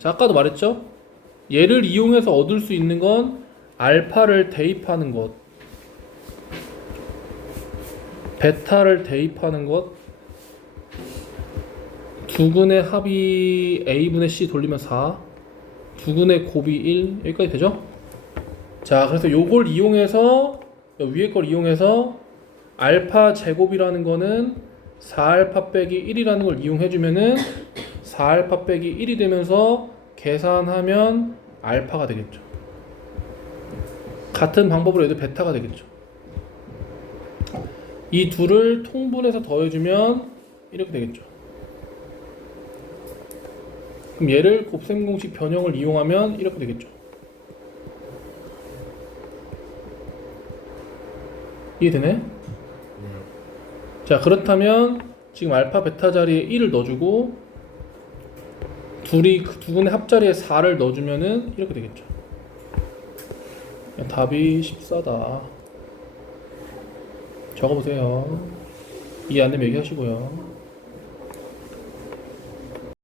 자, 아까도 말했죠? 얘를 이용해서 얻을 수 있는 건 알파를 대입하는 것, 베타를 대입하는 것, 두근의 합이 a분의 c 돌리면 4, 두근의 곱이 1 여기까지 되죠? 자, 그래서 요걸 이용해서 요 위에 걸 이용해서 알파 제곱이라는 거는 4알파 빼기 1이라는 걸 이용해 주면은 4알파 빼기 1이 되면서 계산하면 알파가 되겠죠. 같은 방법으로 해도 베타가 되겠죠. 이 둘을 통분해서 더해주면 이렇게 되겠죠. 그럼 얘를 곱셈 공식 변형을 이용하면 이렇게 되겠죠. 이해되네? 자 그렇다면 지금 알파 베타 자리에 1을 넣어주고 둘이 그 두 분의 합자리에 4를 넣어주면은 이렇게 되겠죠. 답이 14다. 적어보세요. 이해 안 되면 얘기하시고요.